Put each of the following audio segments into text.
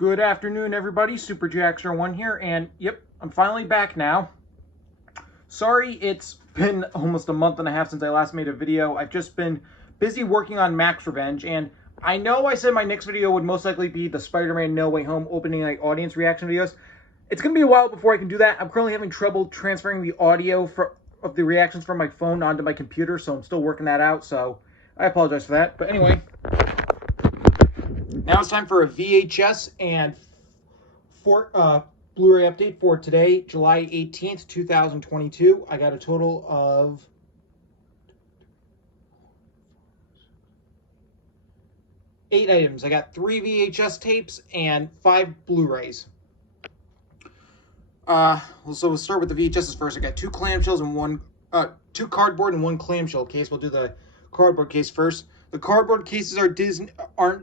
Good afternoon, everybody. Super Jackster1 here, and yep, I'm finally back now. Sorry, it's been almost a month and a half since I last made a video. I've just been busy working on Max Revenge, and I know I said my next video would most likely be the Spider-Man No Way Home opening night audience reaction videos. It's going to be a while before I can do that. I'm currently having trouble transferring the audio of the reactions from my phone onto my computer, so I'm still working that out, so I apologize for that. But anyway, now it's time for a VHS and Blu-ray update for today, July 18th, 2022. I got a total of 8 items. I got 3 VHS tapes and 5 Blu-rays. So we'll start with the VHSs first. I got 2 clamshells and 2 cardboard and 1 clamshell case. We'll do the cardboard case first. The cardboard cases aren't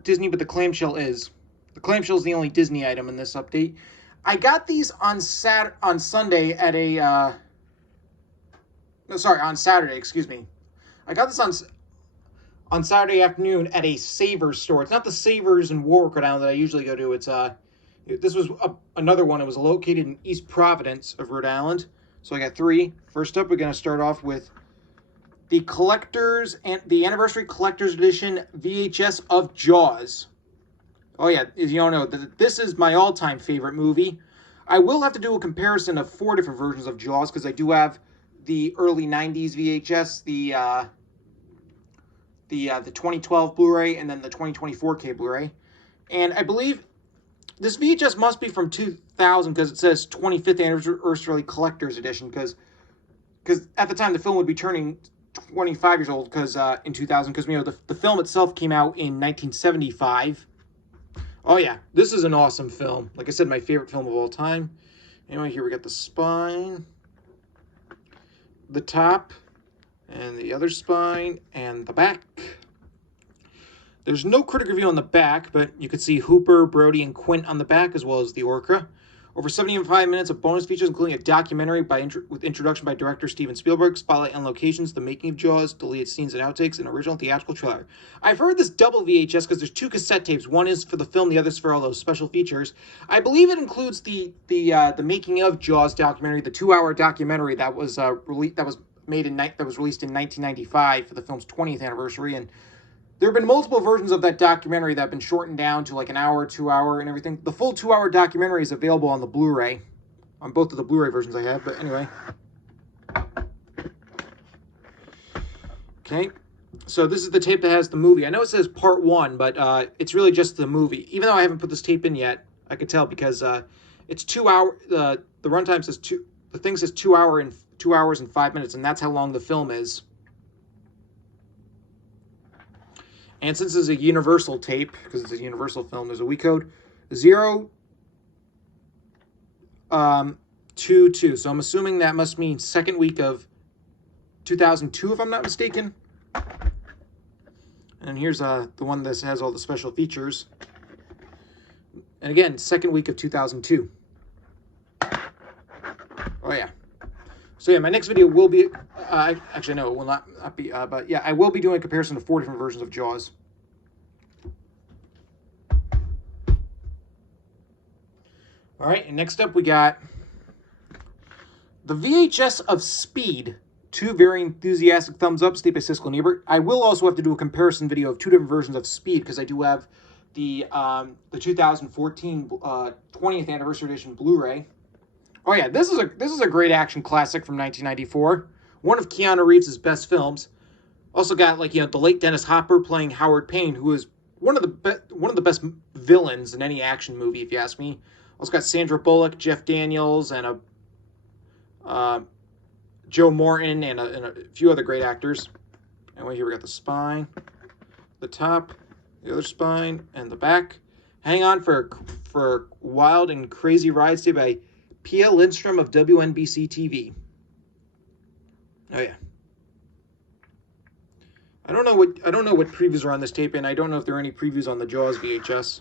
Disney, but the clamshell is. The clamshell is the only Disney item in this update. I got these on Sunday at a on Saturday, excuse me. I got this on Saturday afternoon at a Savers store. It's not the Savers in Warwick, Rhode Island that I usually go to. It's this was another one. It was located in East Providence of Rhode Island. So I got 3. First up, we're going to start off with the anniversary collector's edition VHS of Jaws. Oh yeah, as you all know, this is my all-time favorite movie. I will have to do a comparison of 4 different versions of Jaws because I do have the early 90s VHS, the 2012 Blu-ray, and then the 2024K Blu-ray. And I believe this VHS must be from 2000 because it says 25th Anniversary Collector's Edition because at the time the film would be turning 25 years old in 2000 because, you know, the film itself came out in 1975. Oh yeah, this is an awesome film. Like I said, my favorite film of all time. Anyway, here we got the spine, the top, and the other spine, and the back. There's no critic review on the back, but you can see Hooper, Brody, and Quint on the back, as well as the Orca. Over 75 minutes of bonus features, including a documentary with introduction by director Steven Spielberg, spotlight on locations, the making of Jaws, deleted scenes and outtakes, and original theatrical trailer. I've heard this double VHS because there's 2 cassette tapes. One is for the film, the other is for all those special features. I believe it includes the making of Jaws documentary, the 2-hour documentary that was released in 1995 for the film's 20th anniversary, and there have been multiple versions of that documentary that have been shortened down to like an hour, 2 hour, and everything. The full 2-hour documentary is available on the Blu-ray, on both of the Blu-ray versions I have, but anyway. Okay, so this is the tape that has the movie. I know it says part 1, but it's really just the movie. Even though I haven't put this tape in yet, I could tell because it's 2 hour. The runtime says the thing says 2 hours and 5 minutes, and that's how long the film is. And since it's a Universal tape, because it's a Universal film, there's a week code 022. So I'm assuming that must mean second week of 2002, if I'm not mistaken. And here's the one that has all the special features. And again, second week of 2002. Oh yeah. So yeah, my next video will be, actually no, it will not be, but yeah, I will be doing a comparison of 4 different versions of Jaws. All right, and next up we got the VHS of Speed. 2 very enthusiastic thumbs up, stated by Siskel and Ebert. I will also have to do a comparison video of 2 different versions of Speed because I do have the 2014 20th Anniversary Edition Blu-ray. Oh yeah, this is a great action classic from 1994. One of Keanu Reeves' best films. Also got, like, you know, the late Dennis Hopper playing Howard Payne, who is one of the best villains in any action movie, if you ask me. Also got Sandra Bullock, Jeff Daniels, and Joe Morton, and a few other great actors. Anyway, here we got the spine, the top, the other spine, and the back. Hang on for wild and crazy rides today by Pia Lindstrom of WNBC TV. Oh yeah. I don't know what previews are on this tape, and I don't know if there are any previews on the Jaws VHS.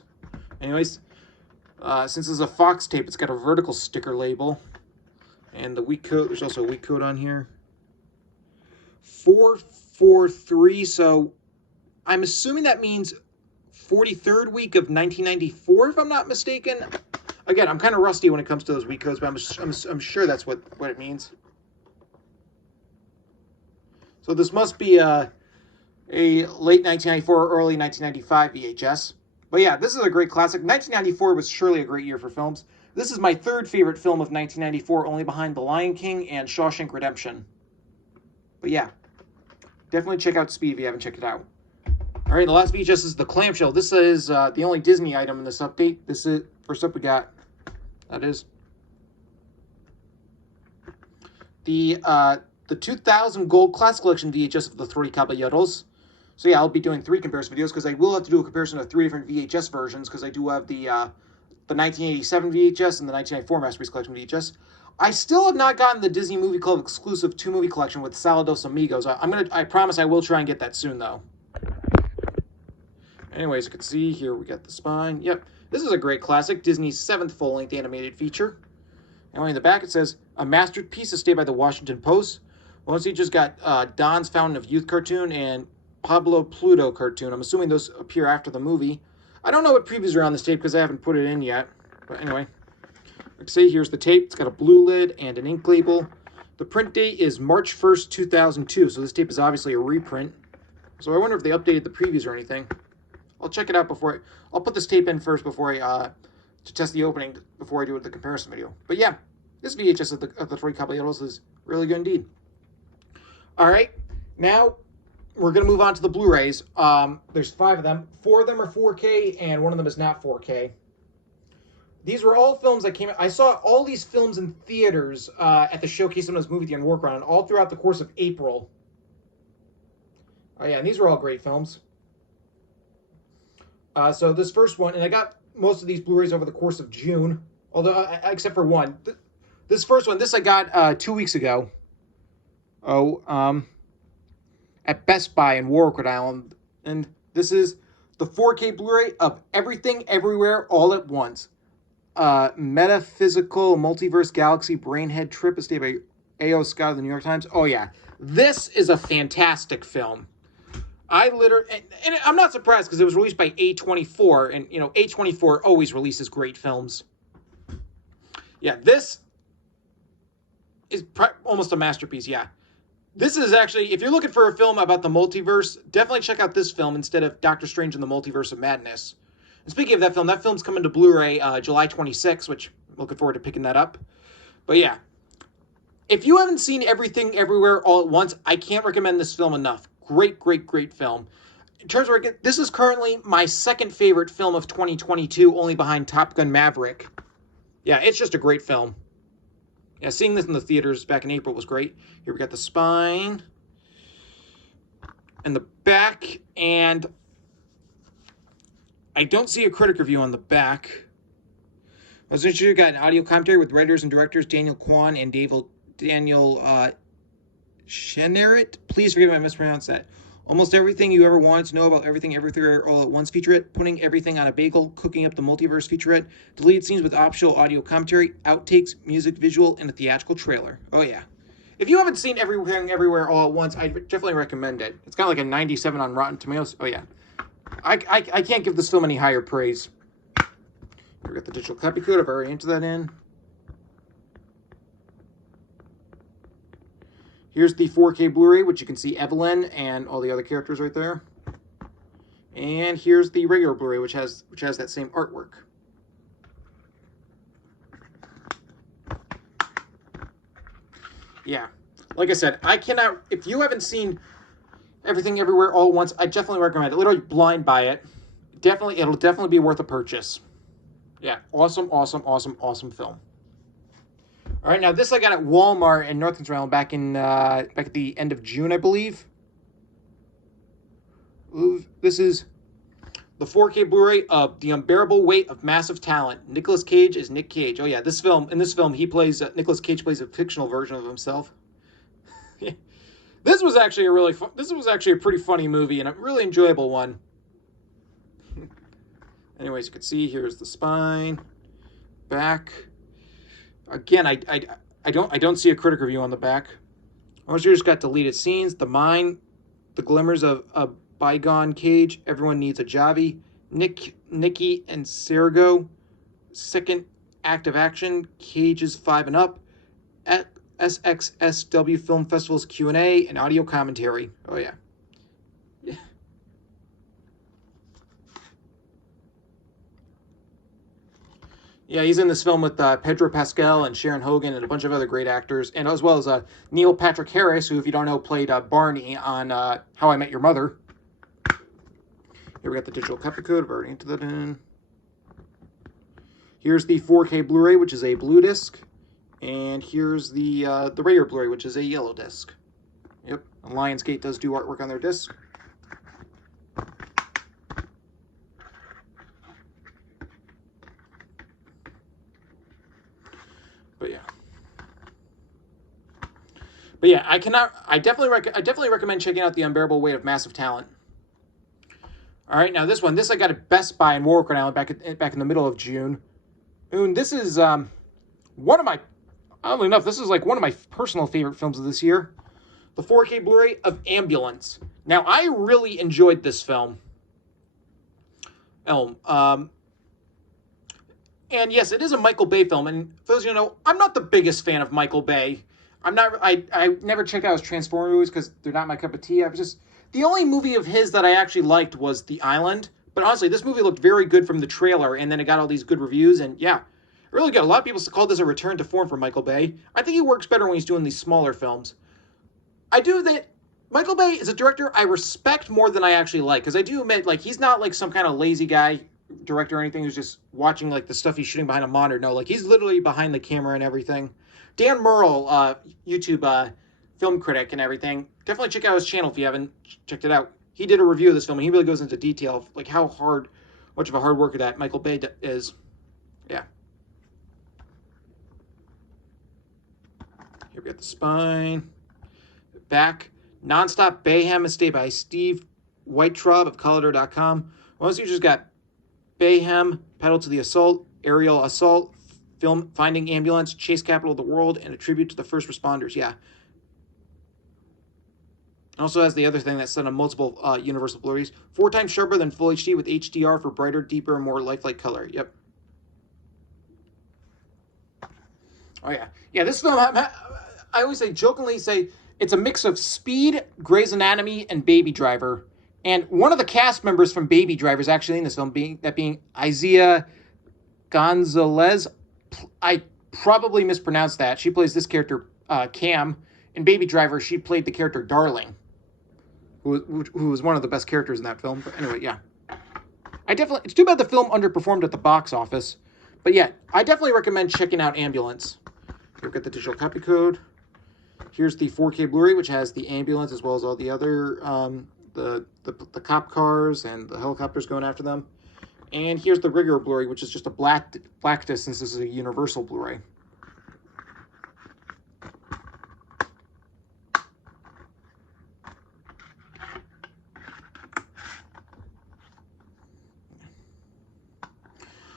Anyways, since it's a Fox tape, it's got a vertical sticker label, and the week code. There's also a week code on here. 443. So I'm assuming that means 43rd week of 1994, if I'm not mistaken. Again, I'm kind of rusty when it comes to those week codes, but I'm sure that's what it means. So this must be a late 1994 or early 1995 VHS. But yeah, this is a great classic. 1994 was surely a great year for films. This is my third favorite film of 1994, only behind The Lion King and Shawshank Redemption. But yeah, definitely check out Speed if you haven't checked it out. All right, the last VHS is the clamshell. This is the only Disney item in this update. This is first up we got. That is the 2000 Gold Class Collection VHS of the Three Caballeros. So yeah, I'll be doing 3 comparison videos because I will have to do a comparison of 3 different VHS versions because I do have the 1987 VHS and the 1994 Masterpiece Collection VHS. I still have not gotten the Disney Movie Club exclusive 2-movie collection with Saludos Amigos. I promise I will try and get that soon though. Anyways, you can see here we got the spine. Yep, this is a great classic, Disney's 7th full-length animated feature. Anyway, in the back it says, a masterpiece is stated by the Washington Post. Once you just got Don's Fountain of Youth cartoon and Pablo Pluto cartoon. I'm assuming those appear after the movie. I don't know what previews are on this tape because I haven't put it in yet. But anyway, like I say, here's the tape. It's got a blue lid and an ink label. The print date is March 1st, 2002. So this tape is obviously a reprint. So I wonder if they updated the previews or anything. I'll check it out before I'll put this tape in first before to test the opening before I do the comparison video. But yeah, this VHS of the Three Caballeros is really good indeed. All right, now we're going to move on to the Blu-rays. There's 5 of them. 4 of them are 4K, and 1 of them is not 4K. These were all films that came out. I saw all these films in theaters at the Showcase Cinemas Movie Theater in Workaround all throughout the course of April. Oh yeah, and these were all great films. So this first one, and I got most of these Blu-rays over the course of June, although except for one. This first one, this I got 2 weeks ago. At Best Buy in Warwick, Rhode Island, and this is the 4K Blu-ray of Everything Everywhere All at Once. Metaphysical Multiverse Galaxy Brainhead Trip, is stated by A.O. Scott of the New York Times. Oh yeah, this is a fantastic film. And I'm not surprised because it was released by A24, and you know A24 always releases great films. Yeah, this is almost a masterpiece. Yeah. This is actually, if you're looking for a film about the multiverse, definitely check out this film instead of Doctor Strange in the Multiverse of Madness. And speaking of that film's coming to Blu-ray July 26th, which I'm looking forward to picking that up. But yeah, if you haven't seen Everything Everywhere All at Once, I can't recommend this film enough. Great, great, great film. In terms of, this is currently my second favorite film of 2022, only behind Top Gun Maverick. Yeah, it's just a great film. Yeah, seeing this in the theaters back in April was great. Here we got the spine and the back, and I don't see a critic review on the back. I was interested, you got an audio commentary with writers and directors Daniel Kwan and Daniel Shenaret. Please forgive me if I mispronounced that. Almost everything you ever wanted to know about Everything Everywhere All at Once featurette, putting everything on a bagel, cooking up the multiverse featurette, deleted scenes with optional audio commentary, outtakes, music, visual, and a theatrical trailer. Oh yeah. If you haven't seen Everything Everywhere All at Once, I definitely recommend it. It's got like a 97 on Rotten Tomatoes. Oh yeah. I can't give this film any higher praise. We got the digital copy code. I've already entered that in. Here's the 4K Blu-ray, which you can see Evelyn and all the other characters right there. And here's the regular Blu-ray, which has that same artwork. Yeah, like I said, I cannot. If you haven't seen Everything Everywhere All at Once, I definitely recommend it. Literally blind buy it. It'll definitely be worth a purchase. Yeah, awesome, awesome, awesome, awesome film. All right, now this I got at Walmart in North Carolina back at the end of June, I believe. Ooh, this is the 4K Blu-ray of The Unbearable Weight of Massive Talent. Nicolas Cage is Nick Cage. Oh yeah, in this film, Nicolas Cage plays a fictional version of himself. This was actually a pretty funny movie and a really enjoyable one. Anyways, you can see here's the spine, back. Again, I don't see a critic review on the back. Most of you just got deleted scenes. The Mind, The Glimmers of a Bygone Cage, Everyone Needs a Javi, Nikki and Sergo, second active action, Cages 5 and Up, at SXSW Film Festival's Q&A, and audio commentary. Oh, yeah. Yeah, he's in this film with Pedro Pascal and Sharon Hogan and a bunch of other great actors, and as well as Neil Patrick Harris, who, if you don't know, played Barney on How I Met Your Mother. Here we got the digital copy code. I've already entered that in. Here's the 4K Blu-ray, which is a blue disc, and here's the regular Blu-ray, which is a yellow disc. Yep, and Lionsgate does do artwork on their disc. But yeah, I definitely recommend checking out The Unbearable Weight of Massive Talent. All right, now this I got at Best Buy in Warwick, Rhode Island, back in the middle of June. And this is one of my, oddly enough, this is like one of my personal favorite films of this year. The 4K Blu-ray of Ambulance. Now, I really enjoyed this film. And yes, it is a Michael Bay film. And for those of you who know, I'm not the biggest fan of Michael Bay. I never checked out his Transformers movies because they're not my cup of tea. The only movie of his that I actually liked was The Island. But honestly, this movie looked very good from the trailer, and then it got all these good reviews, and yeah, really good. A lot of people call this a return to form for Michael Bay. I think he works better when he's doing these smaller films. Michael Bay is a director I respect more than I actually like, because I do admit, like, he's not like some kind of lazy guy director or anything who's just watching like the stuff he's shooting behind a monitor. No, like, he's literally behind the camera and everything. Dan Murrell, YouTube film critic and everything. Definitely check out his channel if you haven't checked it out. He did a review of this film, and he really goes into detail of like how much of a hard worker that Michael Bay is. Yeah. Here we got the spine. Back. Nonstop Bayhem Estate by Steve Weintraub of Collider.com. Once you just got Bayhem, Pedal to the Assault, Aerial Assault, Film Finding Ambulance, Chase Capital of the World, and a tribute to the first responders. Yeah. It also has the other thing that's set on multiple Universal Blu-rays. 4 times sharper than Full HD with HDR for brighter, deeper, and more lifelike color. Yep. Oh, yeah. Yeah, this film, I always jokingly say, it's a mix of Speed, Grey's Anatomy, and Baby Driver. And one of the cast members from Baby Driver is actually in this film, being Isaiah Gonzalez. I probably mispronounced that. She plays this character, Cam. In Baby Driver, she played the character Darling, who was one of the best characters in that film. But anyway, yeah. It's too bad the film underperformed at the box office. But yeah, I definitely recommend checking out Ambulance. You'll get the digital copy code. Here's the 4K Blu-ray, which has the ambulance as well as all the other, the cop cars and the helicopters going after them. And here's the regular Blu-ray, which is just a black disc, since this is a Universal Blu-ray.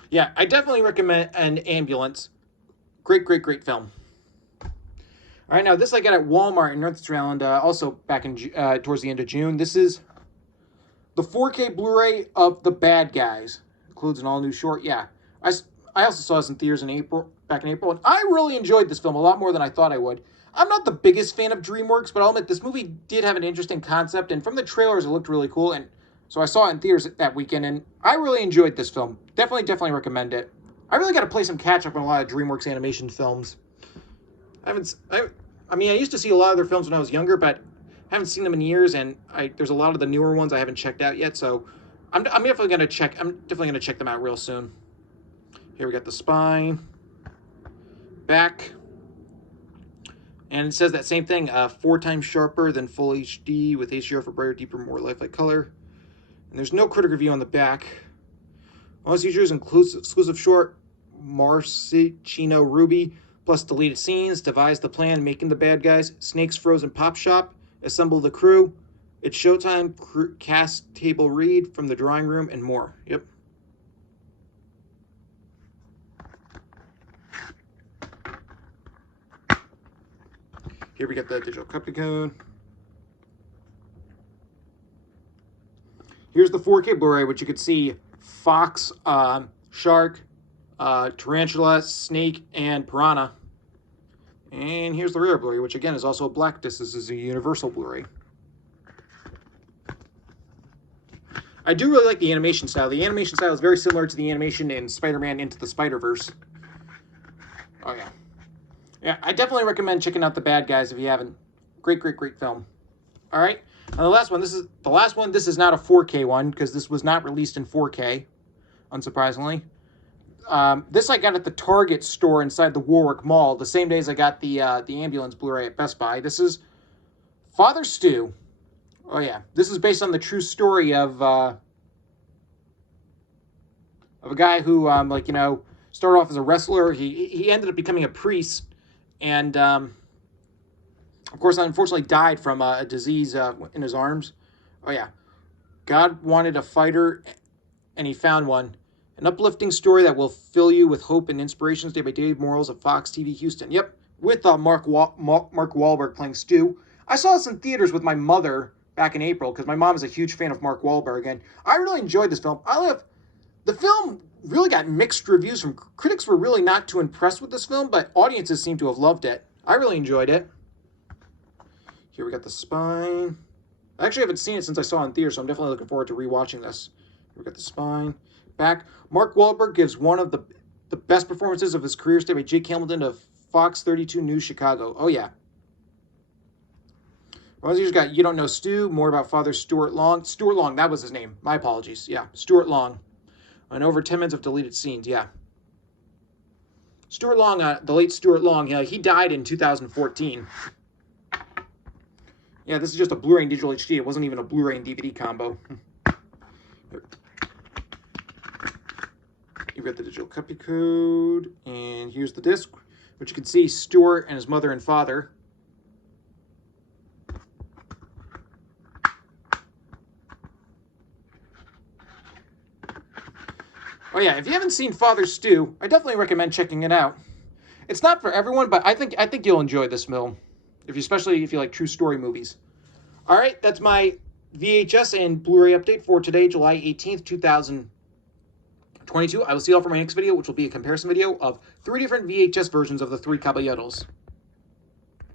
Yeah, I definitely recommend an Ambulance. Great, great, great film. All right, now this I got at Walmart in North Island, also back in towards the end of June. This is the 4K Blu-ray of The Bad Guys. Includes an all-new short. Yeah, I also saw this in theaters back in April, and I really enjoyed this film a lot more than I thought I would. I'm not the biggest fan of DreamWorks, but I'll admit this movie did have an interesting concept, and from the trailers it looked really cool, and so I saw it in theaters that weekend, and I really enjoyed this film. Definitely recommend it. I really got to play some catch-up on a lot of DreamWorks animation films. I used to see a lot of their films when I was younger, but I haven't seen them in years, and there's a lot of the newer ones I haven't checked out yet, so I'm definitely going to check them out real soon. Here we got the spine, back, and it says that same thing, 4 times sharper than Full HD with HDR for brighter, deeper, more lifelike color. And there's no critic review on the back. Most features exclusive short, Marcino Ruby, plus deleted scenes, devise the plan, making the bad guys, Snake's Frozen Pop Shop, assemble the crew, it's showtime, cast table read from the drawing room, and more. Yep. Here we got the digital copy code. Here's the 4K Blu-ray, which you could see fox, shark, tarantula, snake, and piranha. And here's the rare Blu-ray, which again is also a black disc. This is a universal Blu-ray. I do really like the animation style. The animation style is very similar to the animation in Spider-Man Into the Spider-Verse. Oh, yeah. Yeah, I definitely recommend checking out The Bad Guys if you haven't. Great, great, great film. All right. And the last one. This is not a 4K one because this was not released in 4K, unsurprisingly. This I got at the Target store inside the Warwick Mall the same days I got the Ambulance Blu-ray at Best Buy. This is Father Stu. Oh yeah, this is based on the true story of a guy who started off as a wrestler. He ended up becoming a priest, and of course, unfortunately, died from a disease in his arms. Oh yeah, God wanted a fighter, and he found one. An uplifting story that will fill you with hope and inspirations. Day by Dave Morales of Fox TV Houston. Yep, with Mark Wahlberg playing Stu. I saw this in theaters with my mother back in April because my mom is a huge fan of Mark Wahlberg, and I really enjoyed this film. The film really got mixed reviews from critics. Were really not too impressed with this film, but audiences seem to have loved it. I really enjoyed it. Here we got the spine. I actually haven't seen it since I saw it in theaters, so I'm definitely looking forward to rewatching this. Here we got the spine. Back. Mark Wahlberg gives one of the best performances of his career, stayed by Jake Hamilton of Fox 32 News Chicago. Oh, yeah. Well, here's got You Don't Know Stu, more about Father Stuart Long. Stuart Long, that was his name. My apologies. Yeah, Stuart Long. And over 10 minutes of deleted scenes, yeah. Stuart Long, the late Stuart Long, he died in 2014. Yeah, this is just a Blu-ray and digital HD. It wasn't even a Blu-ray and DVD combo. You've got the digital copy code, and here's the disc, which you can see Stuart and his mother and father. Oh yeah, if you haven't seen Father Stu, I definitely recommend checking it out. It's not for everyone, but I think you'll enjoy this film, especially if you like true story movies. All right, that's my VHS and Blu-ray update for today, July 18th, 2022. I will see you all for my next video, which will be a comparison video of 3 different VHS versions of The Three Caballeros.